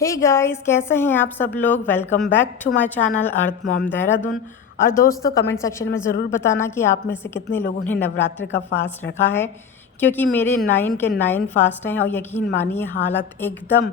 Hey guys, कैसे हैं आप सब लोग। Welcome back to my channel Earth Mom Dehradun. और दोस्तों, कमेंट सेक्शन में ज़रूर बताना कि आप में से कितने लोगों ने नवरात्र का फास्ट रखा है, क्योंकि मेरे 9 के 9 फास्ट हैं और यकीन मानिए हालत एकदम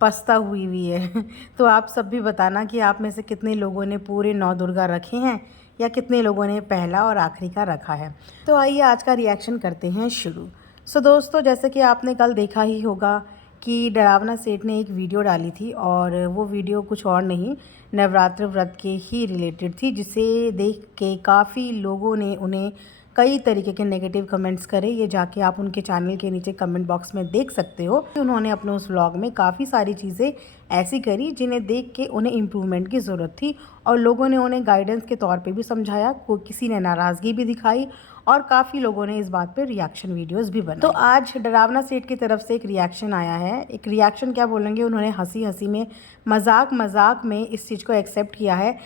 पछता हुई है। तो आप सब भी बताना कि आप में से कितने लोगों ने पूरे 9 दुर्गा रखे हैं या कितने लोगों ने पहला और आखिरी का रखा है। तो आइए आज का रिएक्शन करते हैं शुरू। सो दोस्तों, जैसे कि आपने कल देखा ही होगा कि डरावना सेठ ने एक वीडियो डाली थी और वो वीडियो कुछ और नहीं, नवरात्र व्रत के ही रिलेटेड थी, जिसे देख के काफ़ी लोगों ने उन्हें कई तरीके के नेगेटिव कमेंट्स करे। ये जाके आप उनके चैनल के नीचे कमेंट बॉक्स में देख सकते हो। उन्होंने अपने उस व्लॉग में काफ़ी सारी चीज़ें ऐसी करी जिन्हें देख के उन्हें इम्प्रूवमेंट की ज़रूरत थी और लोगों ने उन्हें गाइडेंस के तौर पे भी समझाया। कोई किसी ने नाराज़गी भी दिखाई और काफ़ी लोगों ने इस बात पे रिएक्शन वीडियोस भी बनाए। तो आज डरावना सेठ की तरफ से एक रिएक्शन आया है। एक रिएक्शन क्या बोलेंगे, उन्होंने हंसी हंसी में मजाक में इस चीज़ को एक्सेप्ट किया है।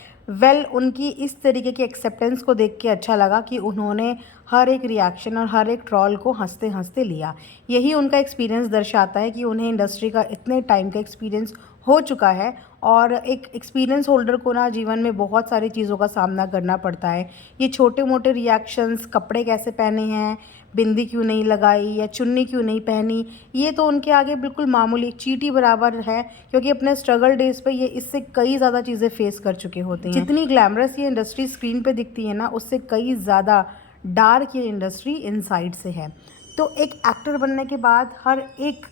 उनकी इस तरीके की एक्सेप्टेंस को देख के अच्छा लगा कि उन्होंने हर एक रिएक्शन और हर एक ट्रॉल को हंसते हंसते लिया। यही उनका एक्सपीरियंस दर्शाता है कि उन्हें इंडस्ट्री का इतने टाइम का एक्सपीरियंस हो चुका है और एक एक्सपीरियंस होल्डर को ना जीवन में बहुत सारी चीज़ों का सामना करना पड़ता है। ये छोटे मोटे रिएक्शंस, कपड़े कैसे पहने हैं, बिंदी क्यों नहीं लगाई या चुन्नी क्यों नहीं पहनी, ये तो उनके आगे बिल्कुल मामूली एक चींटी बराबर है, क्योंकि अपने स्ट्रगल डेज पे ये इससे कई ज़्यादा चीज़ें फेस कर चुके होते हैं। जितनी ग्लैमरस ये इंडस्ट्री स्क्रीन पे दिखती है ना, उससे कई ज़्यादा डार्क ये इंडस्ट्री इनसाइड से है। तो एक एक्टर बनने के बाद हर एक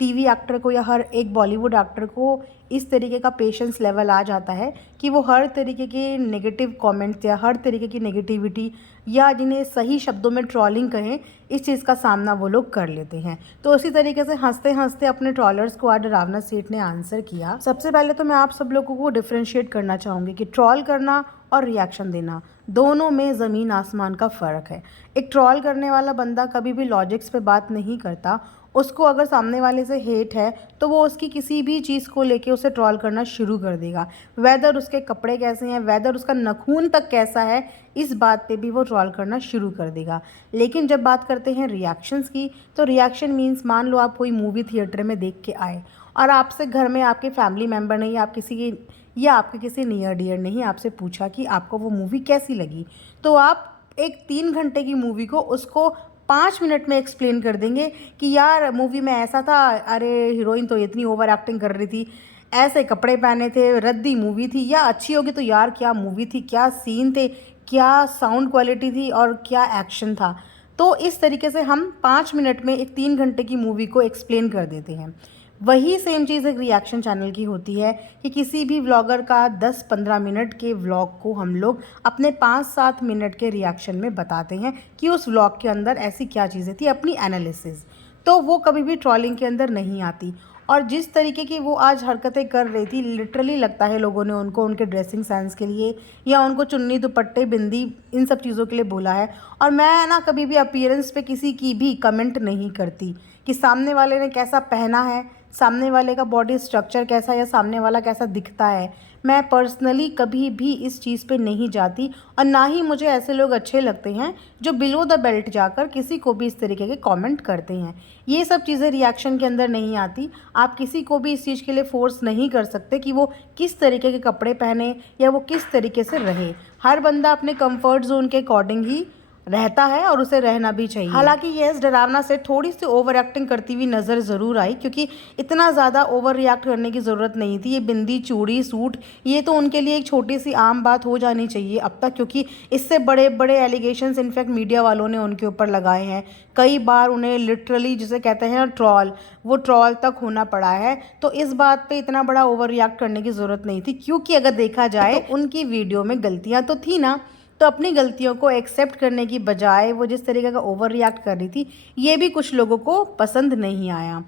टीवी एक्टर को या हर एक बॉलीवुड एक्टर को इस तरीके का पेशेंस लेवल आ जाता है कि वो हर तरीके के नेगेटिव कमेंट्स या हर तरीके की नेगेटिविटी या जिन्हें सही शब्दों में ट्रॉलिंग कहें, इस चीज़ का सामना वो लोग कर लेते हैं। तो उसी तरीके से हंसते हंसते अपने ट्रॉलर्स को आज डरावना सेठ ने आंसर किया। सबसे पहले तो मैं आप सब लोगों को डिफ्रेंशिएट करना चाहूँगी कि ट्रॉल करना और रिएक्शन देना दोनों में ज़मीन आसमान का फ़र्क है। एक ट्रॉल करने वाला बंदा कभी भी लॉजिक्स पे बात नहीं करता। उसको अगर सामने वाले से हेट है तो वो उसकी किसी भी चीज़ को लेके उसे ट्रॉल करना शुरू कर देगा। वेदर उसके कपड़े कैसे हैं, वेदर उसका नखून तक कैसा है, इस बात पे भी वो ट्रॉल करना शुरू कर देगा। लेकिन जब बात करते हैं रिएक्शंस की, तो रिएक्शन मीन्स मान लो आप कोई मूवी थिएटर में देख के आए और आपसे घर में आपके फैमिली मेम्बर ने या आप किसी की या आपके किसी नियर डियर ने ही आपसे पूछा कि आपको वो मूवी कैसी लगी, तो आप एक 3 घंटे की मूवी को उसको 5 मिनट में एक्सप्लेन कर देंगे कि यार मूवी में ऐसा था, अरे हीरोइन तो इतनी ओवर एक्टिंग कर रही थी, ऐसे कपड़े पहने थे, रद्दी मूवी थी, या अच्छी होगी तो यार क्या मूवी थी, क्या सीन थे, क्या साउंड क्वालिटी थी और क्या एक्शन था। तो इस तरीके से हम 5 मिनट में एक 3 घंटे की मूवी को एक्सप्लेन कर देते हैं। वही सेम चीज़ एक रिएक्शन चैनल की होती है कि किसी भी व्लॉगर का 10-15 मिनट के व्लॉग को हम लोग अपने 5-7 मिनट के रिएक्शन में बताते हैं कि उस व्लॉग के अंदर ऐसी क्या चीज़ें थी, अपनी एनालिसिस। तो वो कभी भी ट्रॉलिंग के अंदर नहीं आती। और जिस तरीके की वो आज हरकतें कर रही थी, लिटरली लगता है लोगों ने उनको उनके ड्रेसिंग सेंस के लिए या उनको चुन्नी दुपट्टे बिंदी इन सब चीज़ों के लिए बोला है। और मैं ना कभी भी अपीयरेंस पे किसी की भी कमेंट नहीं करती कि सामने वाले ने कैसा पहना है, सामने वाले का बॉडी स्ट्रक्चर कैसा या सामने वाला कैसा दिखता है। मैं पर्सनली कभी भी इस चीज़ पे नहीं जाती और ना ही मुझे ऐसे लोग अच्छे लगते हैं जो बिलो द बेल्ट जाकर किसी को भी इस तरीके के कमेंट करते हैं। ये सब चीज़ें रिएक्शन के अंदर नहीं आती। आप किसी को भी इस चीज़ के लिए फोर्स नहीं कर सकते कि वो किस तरीके के कपड़े पहने या वो किस तरीके से रहे। हर बंदा अपने कंफर्ट जोन के अकॉर्डिंग ही रहता है और उसे रहना भी चाहिए। हालांकि ये डरावना से थोड़ी सी ओवर एक्टिंग करती हुई नज़र ज़रूर आई, क्योंकि इतना ज़्यादा ओवर रिएक्ट करने की ज़रूरत नहीं थी। ये बिंदी, चूड़ी, सूट, ये तो उनके लिए एक छोटी सी आम बात हो जानी चाहिए अब तक, क्योंकि इससे बड़े बड़े एलिगेशंस इनफैक्ट मीडिया वालों ने उनके ऊपर लगाए हैं। कई बार उन्हें लिटरली जिसे कहते हैं ट्रॉल, वो ट्रॉल तक होना पड़ा है। तो इस बात पे इतना बड़ा ओवर रिएक्ट करने की ज़रूरत नहीं थी, क्योंकि अगर देखा जाए तो उनकी वीडियो में गलतियाँ तो थी ना। तो अपनी गलतियों को एक्सेप्ट करने की बजाय वो जिस तरीके का ओवर रिएक्ट कर रही थी, ये भी कुछ लोगों को पसंद नहीं आया।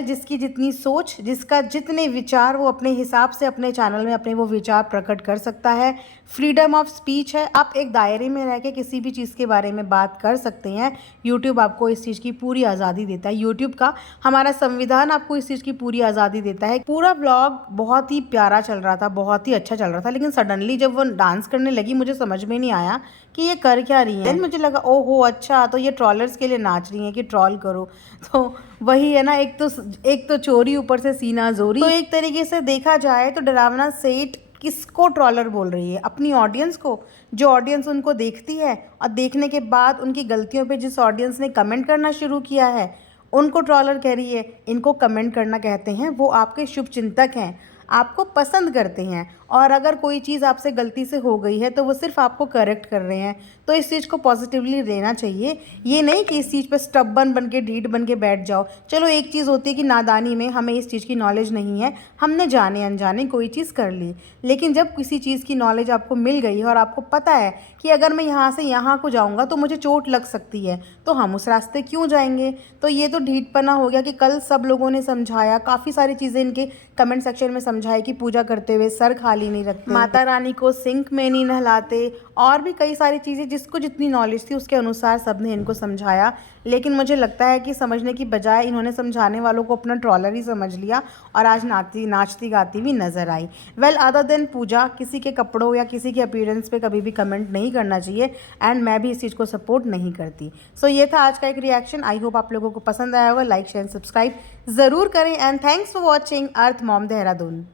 जिसकी जितनी सोच, जिसका जितने विचार, वो अपने हिसाब से अपने चैनल में अपने वो विचार प्रकट कर सकता है। फ्रीडम ऑफ स्पीच है, आप एक दायरे में रह के किसी भी चीज़ के बारे में बात कर सकते हैं। यूट्यूब आपको इस चीज़ की पूरी आज़ादी देता है। यूट्यूब का हमारा संविधान आपको इस चीज़ की पूरी आज़ादी देता है। पूरा व्लॉग बहुत ही प्यारा चल रहा था, बहुत ही अच्छा चल रहा था, लेकिन सडनली जब वो डांस करने लगी, मुझे समझ में नहीं आया कि ये कर क्या रही है। मुझे लगा ओहो अच्छा, तो ये ट्रॉलर्स के लिए नाच रही हैं कि ट्रॉल करो। तो वही है ना, एक एक तो चोरी ऊपर से सीना जोरी। तो एक तरीके से देखा जाए तो डरावना सेठ किसको ट्रॉलर बोल रही है? अपनी ऑडियंस को, जो ऑडियंस उनको देखती है और देखने के बाद उनकी गलतियों पे जिस ऑडियंस ने कमेंट करना शुरू किया है उनको ट्रॉलर कह रही है। इनको कमेंट करना कहते हैं, वो आपके शुभ चिंतक हैं, आपको पसंद करते हैं, और अगर कोई चीज़ आपसे गलती से हो गई है तो वो सिर्फ आपको करेक्ट कर रहे हैं। तो इस चीज़ को पॉजिटिवली लेना चाहिए, ये नहीं कि इस चीज़ पे स्टबर्न बन के ढीठ बन के बैठ जाओ। चलो एक चीज़ होती है कि नादानी में हमें इस चीज़ की नॉलेज नहीं है, हमने जाने अनजाने कोई चीज़ कर ली, लेकिन जब किसी चीज़ की नॉलेज आपको मिल गई है और आपको पता है कि अगर मैं यहाँ से यहाँ को जाऊँगा तो मुझे चोट लग सकती है, तो हम उस रास्ते क्यों जाएंगे? तो ये तो ढीठपना हो गया कि कल सब लोगों ने समझाया, काफ़ी सारी चीज़ें इनके कमेंट सेक्शन में समझाई कि पूजा करते हुए सर खाली नहीं रखते, माता रानी को सिंक में नहीं नहलाते, और भी कई सारी चीज़ें जिसको जितनी नॉलेज थी उसके अनुसार सब ने इनको समझाया। लेकिन मुझे लगता है कि समझने की बजाय इन्होंने समझाने वालों को अपना ट्रॉलर ही समझ लिया और आज नाचती गाती भी नजर आई। वेल, अदर देन पूजा, किसी के कपड़ों या किसी के अपीयरेंस पे कभी भी कमेंट नहीं करना चाहिए, एंड मैं भी इस चीज़ को सपोर्ट नहीं करती। सो ये था आज का एक रिएक्शन। आई होप आप लोगों को पसंद आया होगा। लाइक शेयर सब्सक्राइब ज़रूर करें, and thanks for watching earth Mom Dehradun.